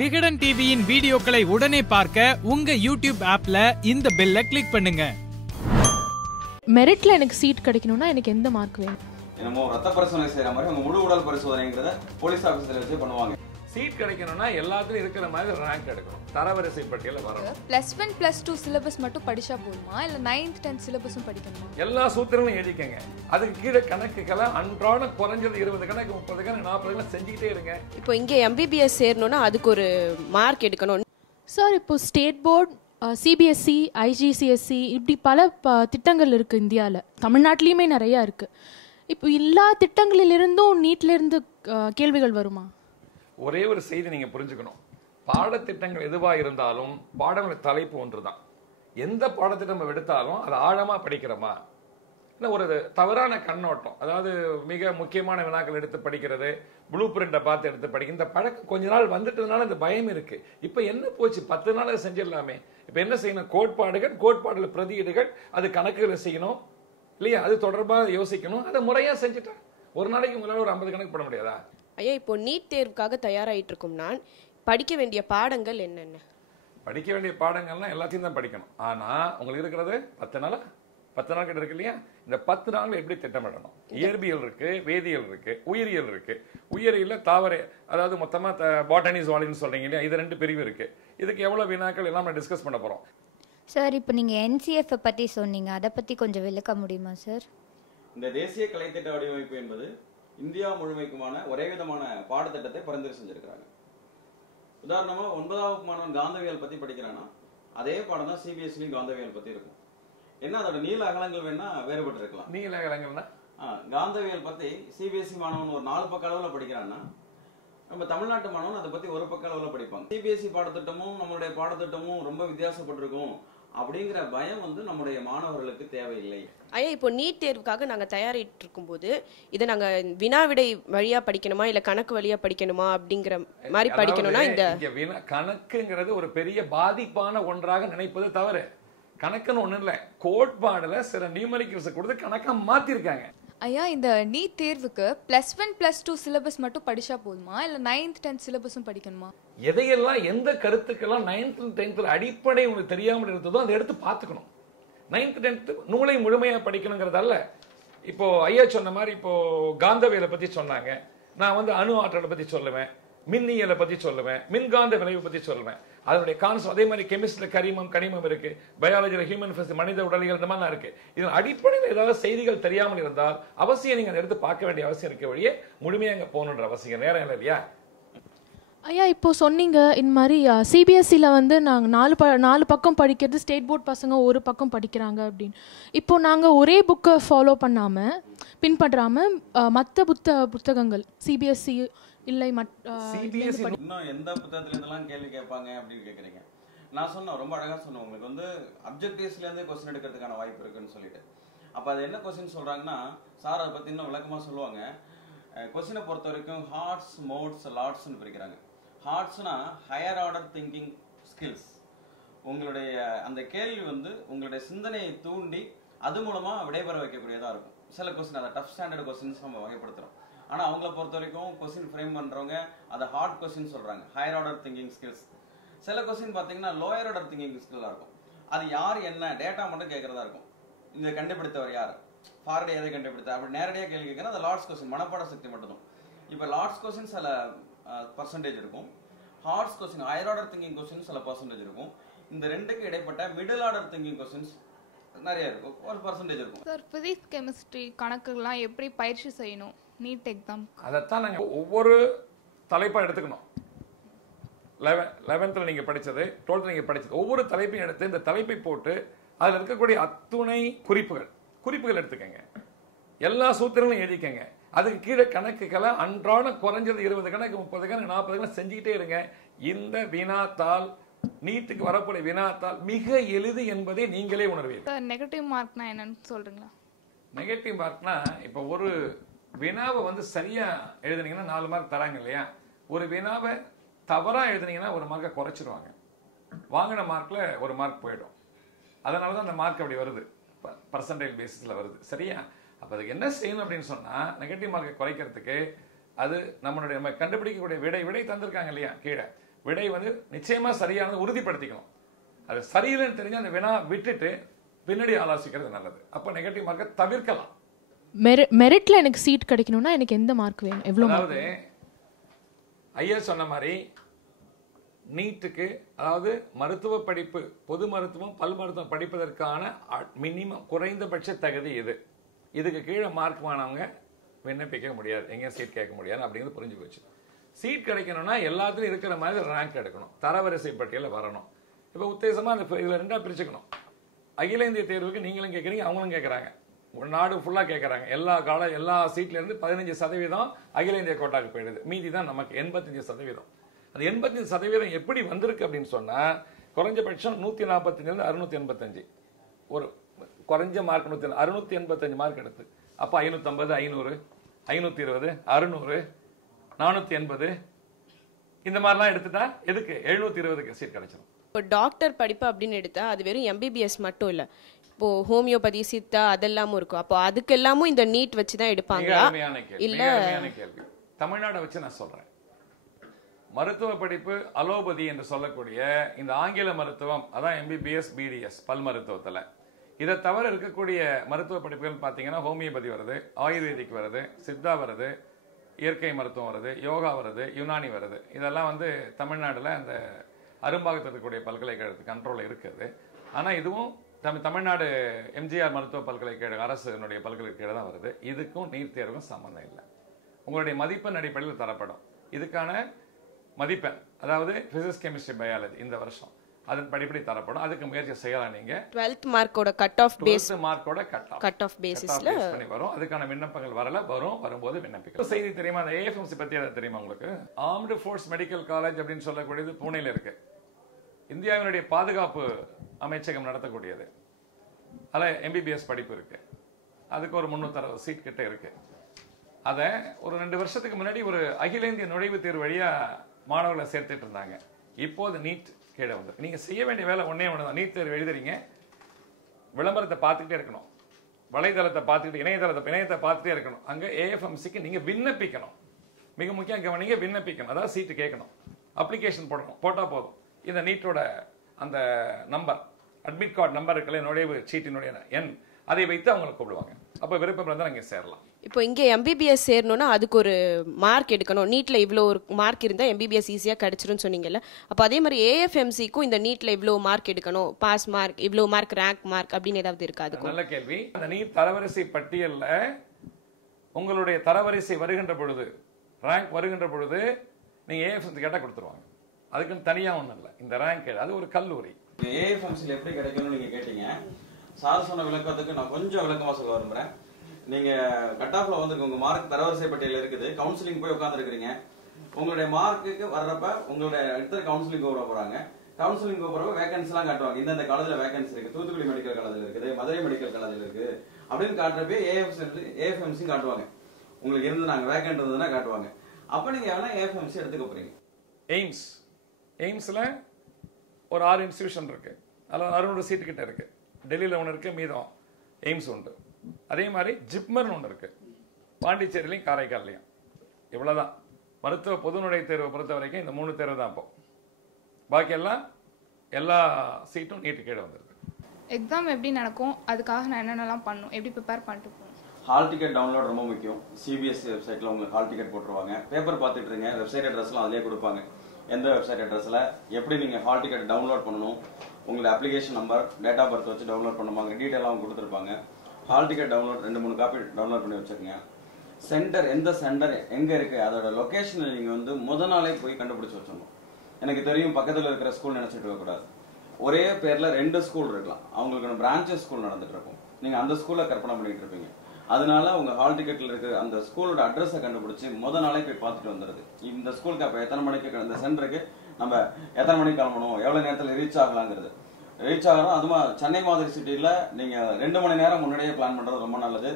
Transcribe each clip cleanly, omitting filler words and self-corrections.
விகடன் டிவியின் வீடியோக்களை உடனே பார்க்க உங்க யூடியூப் ஆப்ல இந்த பெல்லை கிளிக் பண்ணுங்க. மெரிட்ல எனக்கு சீட் கிடைக்கணும்னா எனக்கு எந்த மார்க் வேணும்? என்னமோ ரத்த பரிசோதனை செய்யற மாதிரி உங்க முழு உடல் பரிசோதனைங்கிறத போலீஸ் ஆபீசர்ல வச்சு பண்ணுவாங்க. சீட் கிடைக்கணும்னா எல்லாத்துலயும் இருக்கிற மாதிரி ரேங்க் எடுக்கணும், தரவரிசை பட்டியல வரணும். +1 +2 சிலபஸ் மட்டும் படிச்சா போதுமா இல்ல 9th 10th சிலபஸும் படிக்கணுமா? எல்லா சூத்திரங்களும் எழுதிக்கங்க. அதுக்கு கீழே கணக்குக்கெல்லாம் அன்றாடம் குறைஞ்சது 20 கணக்கு 30 கணக்கு 40 கணக்கு செஞ்சுக்கிட்டே இருங்க. இப்போ இங்க எம்பிபிஎஸ் சேரணும்னா அதுக்கு ஒரு மார்க் எடுக்கணும் சார். இப்போ ஸ்டேட் போர்ட், சிபிஎஸ்சி, ஐஜிசிஎஸ்சி இப்படி பல திட்டங்கள் இருக்குது இந்தியாவில். தமிழ்நாட்டிலையுமே நிறையா இருக்குது. இப்போ எல்லா திட்டங்களிலிருந்தும் நீட்லேருந்து கேள்விகள் வருமா? ஒரே ஒரு செய்தி நீங்க புரிஞ்சுக்கணும். பாடத்திட்டங்கள் எதுவாக இருந்தாலும் பாடங்களோட தலைப்பு ஒன்று தான். எந்த பாடத்திட்டம் நம்ம எடுத்தாலும் அதை ஆழமா படிக்கிறோமா இல்லை ஒரு தவறான கண்ணோட்டம், அதாவது மிக முக்கியமான வினாக்கள் எடுத்து படிக்கிறது, ப்ளூ பிரிண்டை பார்த்து எடுத்து படிக்க இந்த பழக்கம் கொஞ்ச நாள் வந்துட்டதுனால இந்த பயம் இருக்கு. இப்போ என்ன போச்சு, 10 நாள் செஞ்சிடலாமே. இப்போ என்ன செய்யணும்? கோட்பாடுல பிரதியீடுகள், அது கணக்குகளை செய்யணும் இல்லையா, அது தொடர்பாக யோசிக்கணும். அதை முறையா செஞ்சுட்டா ஒரு நாளைக்கு உங்களால் ஒரு 50 கணக்கு பண்ண முடியாதா? ஐயா, இப்போ நீட் தேர்வுக்காக தயாராகிட்டு இருக்கும் நான் படிக்க வேண்டிய பாடங்கள் என்னென்ன? படிக்க வேண்டிய பாடங்கள்லாம் எல்லாத்தையும் தான் படிக்கணும். ஆனா உங்களுக்கு இருக்கிறது 10 நாள் கிட்ட இருக்கு இல்லையா, இந்த 10 நாள் எப்படி திட்டமிடணும்? இயற்பியல் இருக்கு, வேதியியல் இருக்கு, உயிரியல் இருக்கு. உயிரியல்ல தாவர, அதாவது மொத்தமா பாட்டனி ஜுவாலஜின்னு சொல்றீங்க இல்லையா, இது 2 பிரிவு இருக்கு. இதுக்கு எவ்வளவு வினாக்கள் எல்லாம் நம்ம டிஸ்கஸ் பண்ண போறோம். சார், இப்போ நீங்கள் NCF பற்றி சொன்னீங்க, அதை பற்றி கொஞ்சம் விளக்க முடியுமா சார்? இந்த தேசிய கலைத்திட்ட வடிவமைப்பு என்பது இந்தியா முழுமைக்குமான ஒரே விதமான பாடத்திட்டத்தை பரிந்துரை செஞ்சிருக்கிறாங்க. உதாரணமா 9ஆம் மாணவன் காந்தவியல் பத்தி படிக்கிறான்னா அதே பாடம் தான் சிபிஎஸ்சிலையும் காந்தவியல் பத்தி இருக்கும். என்ன அதோட நீள அகலங்கள் வேணா வேறுபட்டு இருக்கலாம். நீள அகலங்கள்னா காந்தவியல் பத்தி சிபிஎஸ்சி மாணவன் ஒரு 4 பக்க அளவுல படிக்கிறான்னா நம்ம தமிழ்நாட்டு மாணவன் அதை பத்தி 1 பக்க அளவுல படிப்பாங்க. சிபிஎஸ்சி பாடத்திட்டமும் நம்மளுடைய பாடத்திட்டமும் ரொம்ப வித்தியாசப்பட்டிருக்கும் அப்படிங்கிற பயம் நம்முடைய மாணவர்களுக்கு தேவையில்லை. ஐயா, இப்போ நீட் தேர்வுக்காக நாங்க தயாரிட்டு இருக்கும் போது இதை நாங்க வினாவிடை வழியா படிக்கணுமா இல்ல கணக்கு வழியா படிக்கணுமா அப்படிங்கிற மாதிரி படிக்கணும்னா இந்த கணக்குங்கிறது ஒரு பெரிய பாதிப்பான ஒன்றாக நினைப்பது தவறு. கணக்குன்னு ஒண்ணு இல்ல, கோட்பாடுல சில நியூமரிக்கல்ஸ் கொடுத்து கணக்கா மாத்திருக்காங்க. ஐயா, இந்த நீட் தேர்வுக்கு +1 +2 சிலபஸ் மட்டும் படிச்சா போதுமா இல்ல 9th 10th சிலபஸும் படிக்கணுமா? எதையெல்லாம் எந்த கருத்துக்கெல்லாம் 9th 10th அடிப்படை உங்களுக்கு தெரியாமல் இருந்ததோ அதை எடுத்து பார்த்துக்கணும். 9th 10th நூலை முழுமையா படிக்கணுங்கிறதல்ல. இப்போ ஐயா சொன்ன மாதிரி இப்போ காந்தவியலை பத்தி சொன்னாங்க, நான் அணு ஆற்றலை பத்தி சொல்லுவேன், மின்னியலை பத்தி சொல்லுவேன், மின்காந்த விளைவு பத்தி சொல்லுவேன், அதனுடைய கான்செப்ட். அதே மாதிரி கெமிஸ்ட்ரியில் கனிமம் இருக்கு, பயாலஜியில் ஹியூமன் பிசிக்ஸ் மனித உடலியல் இந்த மாதிரிலாம் இருக்கு. இதன் அடிப்படையில் ஏதாவது செய்திகள் தெரியாமல் இருந்தால் அவசியம் நீங்க எடுத்து பார்க்க வேண்டிய அவசியம் இருக்க வழியே முழுமையாக அங்கே போகணுன்ற அவசியம் நேரம் இல்லை இல்லையா? ஐயா, இப்போ சொன்னீங்க இந்த மாதிரி சிபிஎஸ்சியில் நாங்கள் 4 பக்கம் படிக்கிறது, ஸ்டேட் போர்ட் பசங்க 1 பக்கம் படிக்கிறாங்க அப்படின்னு. இப்போ நாங்கள் ஒரே புக்கை ஃபாலோ பண்ணாமல் பின்பற்றாமல் மற்ற புத்தகங்கள் சிபிஎஸ்சி இல்லை இன்னும் எந்த புத்தகத்துல இருந்தெல்லாம் கேள்வி கேட்பாங்க அப்படின்னு கேட்குறீங்க. நான் சொன்னேன், ரொம்ப அழகா சொன்னேன், உங்களுக்கு அப்ஜெக்டிவ்ஸ்ல இருந்து கொஸ்டின் எடுக்கிறதுக்கான வாய்ப்பு இருக்குன்னு சொல்லிட்டு. அப்ப அது என்ன கொஸ்டின் சொல்றாங்கன்னா, சார் அதை பத்தி இன்னும் விளக்கமா சொல்லுவாங்க. கொஸ்டினை பொறுத்த வரைக்கும் ஹார்ட்ஸ், மோட்ஸ், லாட்ஸ்ன்னு பிரிக்கிறாங்க. ஹார்ட்ஸ்னா ஹையர் ஆர்டர் திங்கிங் ஸ்கில்ஸ். உங்களுடைய அந்த கேள்வி உங்களுடைய சிந்தனையை தூண்டி அது மூலமா விடைபெற வைக்கக்கூடியதா இருக்கும். சில கொஸ்டின் அதை டஃப் ஸ்டாண்டர்ட் கொஸ்டின்ஸ் நம்ம வகைப்படுத்துறோம். ஆனா அவங்கள பொறுத்த வரைக்கும் கொஸ்டின் ஃப்ரேம் பண்றவங்க அதை ஹார்ட் கொஸ்டின் சொல்றாங்க, ஹையர் ஆர்டர் திங்கிங் ஸ்கில்ஸ். சில கொஸ்டின் பாத்தீங்கன்னா லோயர் ஆர்டர் திங்கிங் ஸ்கில்லா இருக்கும். அது யார் என்ன டேட்டா மட்டும் கேட்கறதா இருக்கும். இந்த கண்டுபிடித்தவர் யார், ஃபாரடே எதை கண்டுபிடித்தா அப்படி நேரடியாக கேள்வி கேட்கறது அது லார்ட்ஸ் கொஸ்டின், மனப்பாட சக்தி மட்டும் தான். இப்போ லார்ட்ஸ் கொஸ்டின் சில பர்சன்டேஜ் இருக்கும், hearts question higher order thinking question சில பர்சன்டேஜ் இருக்கும். இந்த ரெண்டுக்கு இடைப்பட்ட மிடில் ஆர்டர் திங்கிங் கொஸ்டின்ஸ் நிறைய இருக்கும், ஒரு பர்சன்டேஜ் இருக்கும். சார், பிசிக்ஸ், கெமிஸ்ட்ரி, கணக்குலாம் எப்படி பயிற்சி செய்யணும் நீட் எக்ஸாம்? அதைத்தான் நாங்கள் ஒவ்வொரு தலைப்பாக எடுத்துக்கணும். 11th நீங்க படிச்சது, 12th நீங்க படிச்சது, ஒவ்வொரு தலைப்பையும் எடுத்து இந்த தலைப்பை போட்டு அதில் இருக்கக்கூடிய அத்துணை குறிப்புகள் எடுத்துக்கங்க. எல்லா சூத்திரங்களும் எழுதிக்கங்க. அதுக்கு கீழே கணக்குகளை அன்றாடம் குறைஞ்சது 20 கணக்கு 30 கணக்கு 40 கணக்கு செஞ்சுக்கிட்டே இருங்க. இந்த வினாத்தாள், நீட்டுக்கு வரக்கூடிய வினாத்தாள் மிக எளிது என்பதை நீங்களே உணர்வீர்கள். சார், நெகட்டிவ் மார்க்னா என்னன்னு சொல்றீங்களா? நெகட்டிவ் மார்க்னா இப்போ ஒரு வினாவை சரியா எழுதுனீங்கன்னா 4 மார்க் தராங்க இல்லையா. ஒரு வினாவை தவறா எழுதுனீங்கன்னா 1 மார்க்கை குறைச்சிருவாங்க. வாங்கின மார்க்ல 1 மார்க் போயிடும். அதனாலதான் அந்த மார்க் அப்படி வருது, பர்சன்டேஜ் பேசிஸ்ல வருது. சரியா? அப்ப அதுக்கு என்ன செய்யணும் அப்படின்னு சொன்னா, நெகட்டிவ் மார்க்கை குறைக்கிறதுக்கு அது நம்ம கண்டுபிடிக்கக்கூடிய விடை தந்திருக்காங்க இல்லையா, கீழே விடை வந்து நிச்சயமா சரியானது உறுதிப்படுத்திக்கணும். அது சரியில்லைன்னு தெரிஞ்சு அந்த வினா விட்டுட்டு பின்னாடி ஆலோசிக்கிறது நல்லது. அப்ப நெகட்டிவ் மார்க்கை தவிர்க்கலாம். மெரிட்ல எனக்கு சீட் கிடைக்கணும்னா எனக்கு எந்த மார்க் வேணும், எவ்வளவு? அதாவது ஐயா சொன்ன மாதிரி நீட்டுக்கு, அதாவது மருத்துவ படிப்பு, பொது மருத்துவம், பல் மருத்துவம் படிப்பதற்கான மினிமம் குறைந்தபட்ச தகுதி இது. இதுக்கு கீழே மார்க் வாங்கினவங்க விண்ணப்பிக்க முடியாது, எங்கேயும் சீட் கேட்க முடியாது அப்படிங்கிறது புரிஞ்சு போச்சு. சீட் கிடைக்கணும்னா எல்லாத்துலையும் இருக்கிற மாதிரி ரேங்க் எடுக்கணும், தரவரிசை பட்டியலில் வரணும். இப்போ உத்தேசமா இதில் ரெண்டா பிரிச்சுக்கணும். அகில இந்திய தேர்வுக்கு நீங்களும் கேட்குறீங்க, அவங்களும் கேட்குறாங்க, நாடு ஃபுல்லாக கேட்குறாங்க. எல்லா சீட்லேருந்து 15% அகில இந்திய கோட்டாக்கு போயிடுது, மீதி தான் நமக்கு 85%. அந்த 85% எப்படி வந்திருக்கு அப்படின்னு சொன்னால், குறைஞ்சபட்சம் 145 685, ஒரு குறைஞ்ச மார்க் 685 மார்க் எடுத்து, அப்போ 550 500 520 600 480 இந்த மாதிரிலாம் எடுத்துட்டா எதுக்கு 720க்கு சீட் கிடைச்சிடும். இப்போ டாக்டர் படிப்பு அப்படின்னு எடுத்தா அது வெறும் எம்பிபிஎஸ் மட்டும் இல்லை, இப்போ ஹோமியோபதி, சித்தா அதெல்லாமும் இருக்கும். அப்போ அதுக்கெல்லாமும் இந்த நீட் வச்சு தான் எடுப்பாங்களா? இல்ல, கேள்வி. தமிழ்நாடை வச்சு நான் சொல்றேன். மருத்துவ படிப்பு அலோபதி என்று சொல்லக்கூடிய இந்த ஆங்கில மருத்துவம், அதான் எம்பிபிஎஸ் பிடிஎஸ் பல் மருத்துவத்தில், இதை தவிர இருக்கக்கூடிய மருத்துவ படிப்புகள் பார்த்தீங்கன்னா ஹோமியோபதி வருது, ஆயுர்வேதிக் வருது, சித்தா வருது, இயற்கை மருத்துவம் வருது, யோகா வருது, யுனானி வருது. இதெல்லாம் வந்து தமிழ்நாட்டில் அந்த அரும்பாகத்தில் இருக்கக்கூடிய பல்கலைக்கழகத்துக்கு கண்ட்ரோலில் இருக்குது. ஆனால் இதுவும் தமிழ்நாடு எம்ஜிஆர் மருத்துவ பல்கலைக்கழக அரசுனுடைய பல்கலைக்கழகம் தான் வருது. இதுக்கும் நீட் தேர்வுக்கும் சம்மந்தம் இல்லை. உங்களுடைய மதிப்பெண் அடிப்படையில் தரப்படும். இதுக்கான மதிப்பெண், அதாவது பிசிக்ஸ், கெமிஸ்ட்ரி, பயாலஜி இந்த வருஷம் அதன் படிப்படி தரப்படும். அதுக்கு முயற்சி செய்யலாம். நீங்க 12th மார்க்கோட கட் ஆஃப் பேஸ், மார்க்கோட கட் ஆஃப் பேசிஸ்ல வரும். அதுக்கான விண்ணப்பங்கள் வரும்போது விண்ணப்பிக்கும். செய்தி தெரியுமா? அந்த ஏஎஃப்எம்சி பத்தி அதை தெரியுமா உங்களுக்கு? ஆர்ம்டு ஃபோர்ஸ் மெடிக்கல் காலேஜ் அப்படின்னு சொல்லக்கூடியது புனேல இருக்கு. இந்தியாவினுடைய பாதுகாப்பு அமைச்சகம் நடத்தக்கூடியது. அதில் எம்பிபிஎஸ் படிப்பு இருக்கு. அதுக்கு ஒரு 360 சீட் கிட்ட இருக்கு. அதை ஒரு 2 வருஷத்துக்கு முன்னாடி ஒரு அகில இந்திய நுழைவுத் தேர்வு வழியா மாணவர்களை சேர்த்துட்டு இருந்தாங்க. இப்போது நீட் கீழே வந்து நீங்க செய்ய வேண்டிய வேலை ஒன்னே ஒண்ணுதான். நீட் தேர்வு எழுதுறீங்க, விளம்பரத்தை பார்த்துக்கிட்டே இருக்கணும், வலைதளத்தை பார்த்துக்கிட்டு இணையத்தை பார்த்துட்டே இருக்கணும். அங்க ஏஎஃப்எம்சிக்கு நீங்க விண்ணப்பிக்கணும். மிக முக்கியம் கவனிங்க, விண்ணப்பிக்கணும். அதாவது சீட்டு கேட்கணும், அப்ளிகேஷன் போடணும். போட்டா போதும். இந்த நீட்டோட அந்த நம்பர், அட்மிட் கார்டு நம்பர் இருக்குல்ல, நுழைவு சீட்டினுடைய எண், அதை வைத்து அவங்களை கூப்பிடுவாங்க. அப்போ விருப்பம் இருந்தால் அங்கே சேரலாம். இப்போ இங்கே எம்பிபிஎஸ் சேரணும்னா அதுக்கு ஒரு மார்க் எடுக்கணும். நீட்டில் இவ்வளோ ஒரு மார்க் இருந்தால் எம்பிபிஎஸ் ஈஸியாக கிடைச்சிரும்னு சொன்னீங்கல்ல. அப்போ அதே மாதிரி ஏஎஃப்எம்சிக்கும் இந்த நீட்டில் இவ்வளோ மார்க் எடுக்கணும், பாஸ் மார்க், இவ்வளோ மார்க், ரேங்க் மார்க் அப்படின்னு ஏதாவது இருக்கா? அதுக்கு நல்ல கேள்வி. அந்த நீட் தரவரிசை பட்டியலில் உங்களுடைய தரவரிசை வருகின்ற பொழுது, ரேங்க் வருகின்ற பொழுது நீங்கள் ஏஎஃப்எம்சி கேட்டால் கொடுத்துருவாங்க. அதுக்குன்னு தனியாக ஒன்றும் இல்லை. இந்த ரேங்க் அது ஒரு கல்லூரி. ஏஎஃப்எம்சியில் எப்படி கிடைக்கணும்னு நீங்கள் கேட்டீங்க. சார் சொன்ன விளக்கத்துக்கு நான் கொஞ்சம் விளக்கமாக சொல்ல விரும்புகிறேன். நீங்கள் கட் ஆஃப்ல வந்துருக்கு, உங்கள் மார்க் தரவரிசை பட்டியலில் இருக்குது, கவுன்சிலிங் போய் உட்காந்துருக்கிறீங்க. உங்களுடைய மார்க்குக்கு வர்றப்ப உங்களுடைய அடுத்த கவுன்சிலிங் கூப்பிட போகிறாங்க. கவுன்சிலிங் கூப்பிட்றப்ப வேகன்சிலாம் காட்டுவாங்க. இந்த காலேஜில் வேகன்சி இருக்குது, தூத்துக்குடி மெடிக்கல் காலேஜில் இருக்குது, மதுரை மெடிக்கல் காலேஜில் இருக்குது அப்படின்னு காட்டுறப்ப ஏஎஃப்எம்சி காட்டுவாங்க. உங்களுக்கு இருந்து நாங்கள் வேகன்ட் இருந்ததுன்னா காட்டுவாங்க. அப்போ நீங்கள் எல்லாம் ஏஎஃப்எம்சி எடுத்துக்க போகிறீங்க. எய்ம்ஸில் ஒரு 6 இன்ஸ்டிடியூஷன் இருக்கு. அதில் 600 சீட்டு கிட்ட இருக்கு. டெல்லியில் ஒன்று இருக்கு, மீதம் எய்ம்ஸ் உண்டு. அதே மாதிரி ஜிப்மர்னு ஒன்று இருக்கு, பாண்டிச்சேரியிலையும் காரைக்கால்லையும். இவ்வளோதான். மருத்துவ பொது நுழைவுத் தேர்வை பொறுத்த வரைக்கும் இந்த 3 தேர்வு தான். இப்போ பாக்கி எல்லா சீட்டும் நீட்டு கீழே வந்துருக்கு. எக்ஸாம் எப்படி நடக்கும், அதுக்காக நான் என்னென்னலாம் பண்ணணும், எப்படி ப்ரிப்பேர் பண்ணிட்டு போகணும்? ஹால் டிக்கெட் டவுன்லோட் ரொம்ப முக்கியம். சிபிஎஸ்சி வெப்சைட்டில் உங்களுக்கு ஹால் டிக்கெட் போட்டுருவாங்க. பேப்பர் பார்த்துட்டு இருங்க, வெப்சைட் அட்ரஸ்லாம் அதிலே கொடுப்பாங்க. எந்த வெப்சைட் அட்ரஸில் எப்படி நீங்கள் ஹால் டிக்கெட் டவுன்லோட் பண்ணணும், உங்களோட application number, date of birth வச்சு டவுன்லோட் பண்ணுவாங்க. டீட்டெயிலாக அவங்க கொடுத்துருப்பாங்க. Hall ticket download 2-3 copy download பண்ணி வச்சுருங்க. சென்டர், எந்த சென்டர் எங்கே இருக்குது, அதோட லொக்கேஷனை நீங்கள் வந்து முத நாளே போய் கண்டுபிடிச்சி வச்சிடணும். எனக்கு தெரியும் பக்கத்தில் இருக்கிற ஸ்கூல் நினச்சிட்டு இருக்கக்கூடாது. ஒரே பேரில் 2 ஸ்கூல் இருக்கலாம், அவங்களுக்கு பிரான்ச்சஸ் ஸ்கூல் நடந்துட்டு இருக்கும். நீங்கள் அந்த ஸ்கூலில் கற்பனை பண்ணிட்டு இருப்பீங்க. அதனால உங்க ஹால் டிக்கெட்ல இருக்கிற அந்த ஸ்கூலோட அட்ரஸை கண்டுபிடிச்சு முத நாளே போய் பார்த்துட்டு வந்துடுது. இந்த ஸ்கூலுக்கு அப்போ எத்தனை மணிக்கு, இந்த சென்டருக்கு நம்ம எத்தனை மணிக்கு கிளம்பணும், எவ்வளோ நேரத்தில் ரீச் ஆகலாங்கிறது. ரீச் ஆகிறோம். அதுமா சென்னை மாதிரி சிட்டியில் நீங்கள் 2 மணி நேரம் முன்னாடியே பிளான் பண்ணுறது ரொம்ப நல்லது.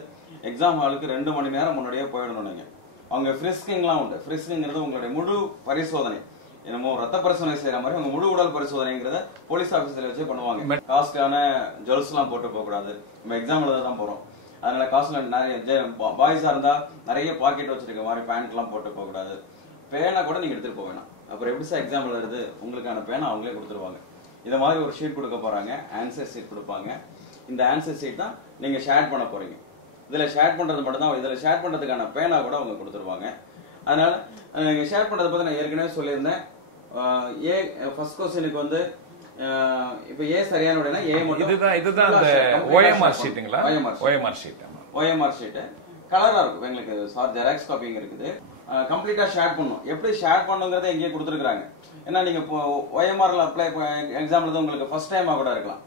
எக்ஸாம் ஹாலுக்கு 2 மணி நேரம் முன்னாடியே போயிடணும். நீங்கள் அவங்க ஃப்ரிஸ்கிங்லாம் உண்டு. ஃப்ரிஸ்கிங்கிறது உங்களுடைய முழு பரிசோதனை, என்னமோ ரத்த பரிசோதனை செய்யற மாதிரி உங்க முழு உடல் பரிசோதனைங்கிறத போலீஸ் ஆஃபீஸில் வச்சு பண்ணுவாங்க. காஸ்ட்லியான ஜுவல்ஸ்லாம் போட்டு போகக்கூடாது. நம்ம எக்ஸாம் எழுத தான் போகிறோம். அதனால காசுல நிறைய பாய்ஸா இருந்தா நிறைய பாக்கெட் வச்சிருக்க மாதிரி பேண்ட் எல்லாம் போட்டு போக கூடாது. பேனா கூட நீங்க எடுத்துட்டு போக வேணாம். அப்புறம் எப்படி சார் எக்ஸாம் எழுதுறது, உங்களுக்கான பேனா அவங்களே கொடுத்துருவாங்க. இதை மாதிரி ஒரு ஷீட் கொடுக்க போறாங்க, ஆன்சர் ஷீட் கொடுப்பாங்க. இந்த ஆன்சர் ஷீட் தான் நீங்க ஷேர் பண்ண போறீங்க. இதுல ஷேர் பண்றது மட்டும் தான், இதுல ஷேர் பண்றதுக்கான பேனா கூட அவங்க கொடுத்துருவாங்க. அதனால நீங்க ஷேர் பண்றதை பத்தி நான் ஏற்கனவே சொல்லியிருந்தேன். ஏ ஃபர்ஸ்ட் क्वेश्चनக்கு வந்து இப்போ ஏ சரியான விடைனா ஏ மட்டும். இதுதான் அந்த OMR ஷீட்டுங்களா? OMR ஷீட் கலரா இருக்கும் எங்களுக்கு. சார் ஜெராக்ஸ் காப்பிங் இருக்குது. கம்ப்ளீட்டா ஷேர் பண்ணும். எப்படி ஷேர் பண்ணுங்கிறத எங்கேயே கொடுத்துருக்காங்க. ஏன்னா நீங்க OMRல அப்ளை எக்ஸாம்ல தான் உங்களுக்கு ஃபர்ஸ்ட் டைமா கூட இருக்கலாம்.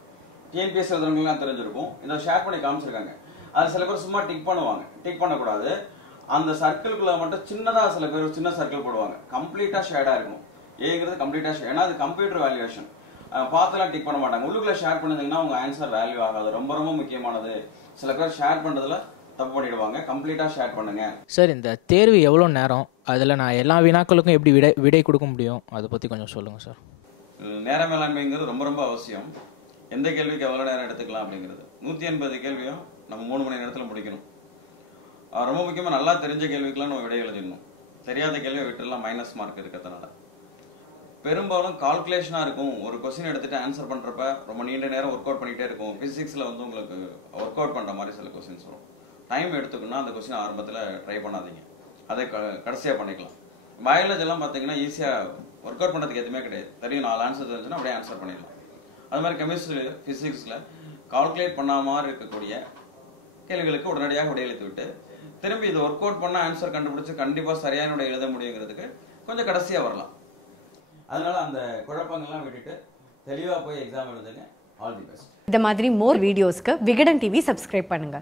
டிஎன்பிஎஸ் எழுதுறவங்களுக்குலாம் தெரிஞ்சிருக்கும். இதை ஷேர் பண்ணி காமிச்சிருக்காங்க. அது சில பேர் சும்மா டிக் பண்ணுவாங்க. டிக் பண்ணக்கூடாது. அந்த சர்க்கிள்குள்ள மட்டும் சின்னதா சில பேர் சின்ன சர்க்கிள் போடுவாங்க. கம்ப்ளீட்டா ஷேடா இருக்கும். ஏங்கிறது கம்ப்ளீட்டா ஷேட். ஏன்னா அது கம்ப்யூட்டர் வேல்யூவேஷன். பார்த்துலாம் டிக் பண்ண மாட்டாங்க. உள்ளுக்குள்ள ஷேர் பண்ணிருந்தீங்கன்னா உங்க ஆன்சர் வேல்யூ ஆகாது. ரொம்ப ரொம்ப முக்கியமானது. சில பேர் ஷேர் பண்றதுல தப்பு பண்ணிடுவாங்க. கம்ப்ளீட்டா ஷேர் பண்ணுங்க. சார், இந்த தேர்வு எவ்வளோ நேரம், அதில் நான் எல்லா வினாக்களுக்கும் எப்படி விடை கொடுக்க முடியும், அதை பற்றி கொஞ்சம் சொல்லுங்கள் சார். நேர மேலாண்மைங்கிறது ரொம்ப ரொம்ப அவசியம். எந்த கேள்விக்கு எவ்வளோ நேரம் எடுத்துக்கலாம் அப்படிங்கிறது. 180 கேள்வியும் நம்ம 3 மணி நேரத்தில் முடிக்கணும். ரொம்ப முக்கியமாக நல்லா தெரிஞ்ச கேள்விக்கெல்லாம் நம்ம விடை எழுதிடணும். தெரியாத கேள்வியை விட்டுலாம் மைனஸ் மார்க் இருக்கிறதுனால. பெரும்பாலும் கால்குலேஷனாக இருக்கும். ஒரு கொஸ்டின் எடுத்துட்டு ஆன்சர் பண்ணுறப்ப ரொம்ப நீண்ட நேரம் ஒர்க் அவுட் பண்ணிகிட்டே இருக்கும். ஃபிசிக்ஸில் வந்து உங்களுக்கு ஒர்க் அவுட் பண்ணுற மாதிரி சில கொஸ்டின்ஸ் வரும். டைம் எடுத்துக்கணும்னா அந்த கொஸ்டின் ஆரம்பத்தில் ட்ரை பண்ணாதீங்க. அதை கடைசியாக பண்ணிக்கலாம். பயாலஜிலாம் பார்த்தீங்கன்னா ஈஸியாக ஒர்க் அவுட் பண்ணுறதுக்கு எதுவுமே கிடையாது. தெரியும் 4 ஆன்சர் தெரிஞ்சுன்னா அப்படியே ஆன்சர் பண்ணிடலாம். அது மாதிரி கெமிஸ்ட்ரி ஃபிசிக்ஸில் கால்குலேட் பண்ண மாதிரி இருக்கக்கூடிய கேள்விகளுக்கு உடனடியாக விடையளித்து விட்டு திரும்பி இது ஒர்க் அவுட் பண்ண ஆன்சர் கண்டுபிடிச்சு கண்டிப்பாக சரியான விடை எழுத முடியுங்கிறதுக்கு கொஞ்சம் கடைசியாக வரலாம். அதனால அந்த குழப்பங்கள்லாம் விட்டுட்டு தெளிவாக போய் எக்ஸாம் எழுதுங்க. All the best. இந்த மாதிரி மோர் வீடியோஸ்க்கு விகடன் டிவி சப்ஸ்கிரைப் பண்ணுங்க.